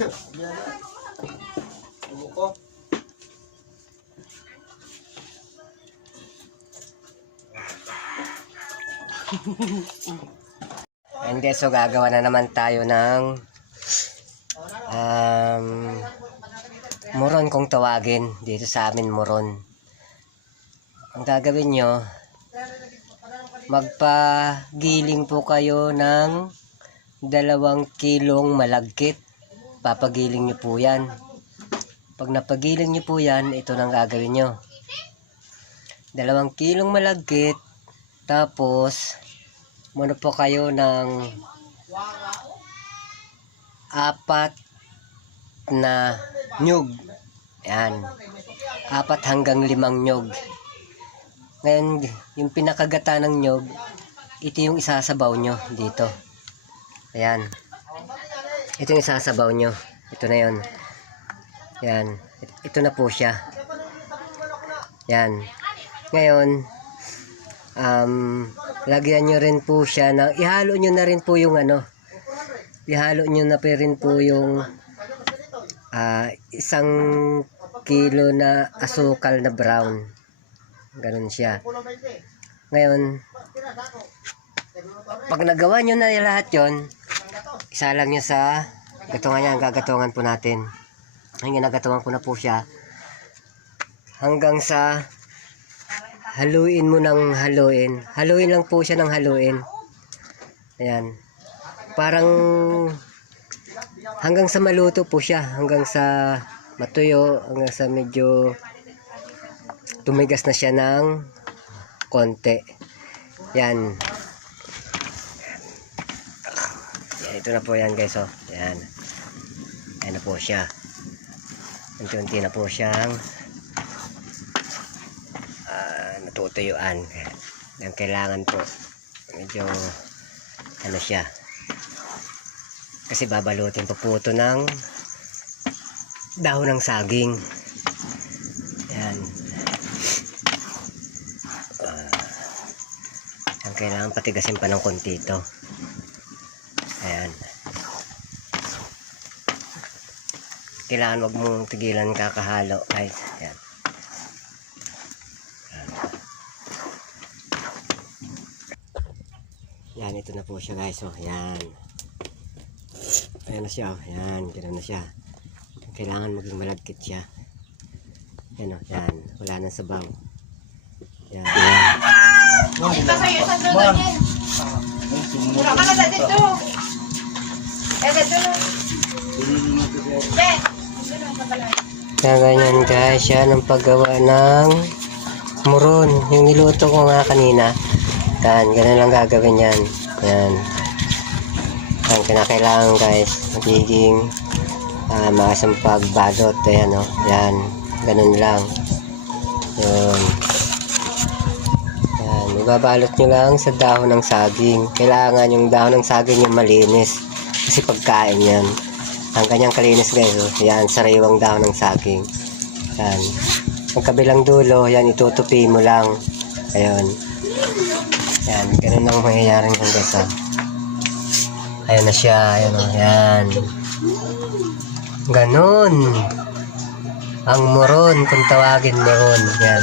And guys, so gagawa na naman tayo ng um, muron kung tawagin. Dito sa amin muron. Ang gagawin nyo, magpagiling po kayo ng dalawang kilong malagkit. Papagiling nyo po yan. Pag napagiling nyo po yan, ito nang gagawin nyo. Dalawang kilong malagkit, tapos, muna po kayo ng apat na nyug. Yan. Apat hanggang limang nyug. Ngayon, yung pinakagata ng nyug, ito yung isasabaw nyo dito. Ayan. Ito yung isasabaw nyo. Ito na yon. Yan. Ito na po siya. Yan. Ngayon, um, lagyan nyo rin po siya ng, ihalo nyo na rin po yung ano, ihalo nyo na pa rin po yung ah, isang kilo na asukal na brown. Ganun siya. Ngayon, pag nagawa nyo na lahat yon isa lang nyo sa gatungan yan, gagatungan po natin. Ang ginagatungan ko na po siya hanggang sa haluin mo ng haluin. Haluin lang po siya ng haluin. Ayan. Parang hanggang sa maluto po siya. Hanggang sa matuyo. Hanggang sa medyo tumigas na siya ng konti. Yan. Yan, ito na po yan guys. Oh. Yan. Yan na po siya. Unti-unti na po siyang ah, natutuyuan. Ang kailangan po medyo ano siya kasi babalutin pa po ito ng dahon ng saging yan Ah, ang kailangan patigasin pa ng konti ito ayan kailangan wag mong tigilan kakahalo guys yan Yan, ito na po siya guys. Oh, yan. Ayan na siya. Oh. Yan, ganun na siya. Kailangan maging malagkit siya. Yan oh, yan. Wala nang sabaw. Yan. yan. Kasi sa sunod yan. Mura ka na dito. Kaya ganyan guys, yan ang paggawa ng muron. Yung niluto ko nga kanina. Yan, ganun lang gagawin yan. Yan. Ang kinakailangan guys, magiging uh, maasang pagbalot. Ayan o. Yan. Ganun lang. Yun. Yan. Ibabalot nyo lang sa dahon ng saging. Kailangan yung dahon ng saging yung malinis. Kasi pagkain yan. Ang kanyang kalinis guys. Oh. Yan, sariwang dahon ng saging. Yan. Ang kabilang dulo, yan, itutupi mo lang. Ayun. Yan, ganun ang mangyayari ng guys. Oh. Ayan na siya. Ayan o. Yan. Ganun. Ang moron, kung tawagin moron. Yan.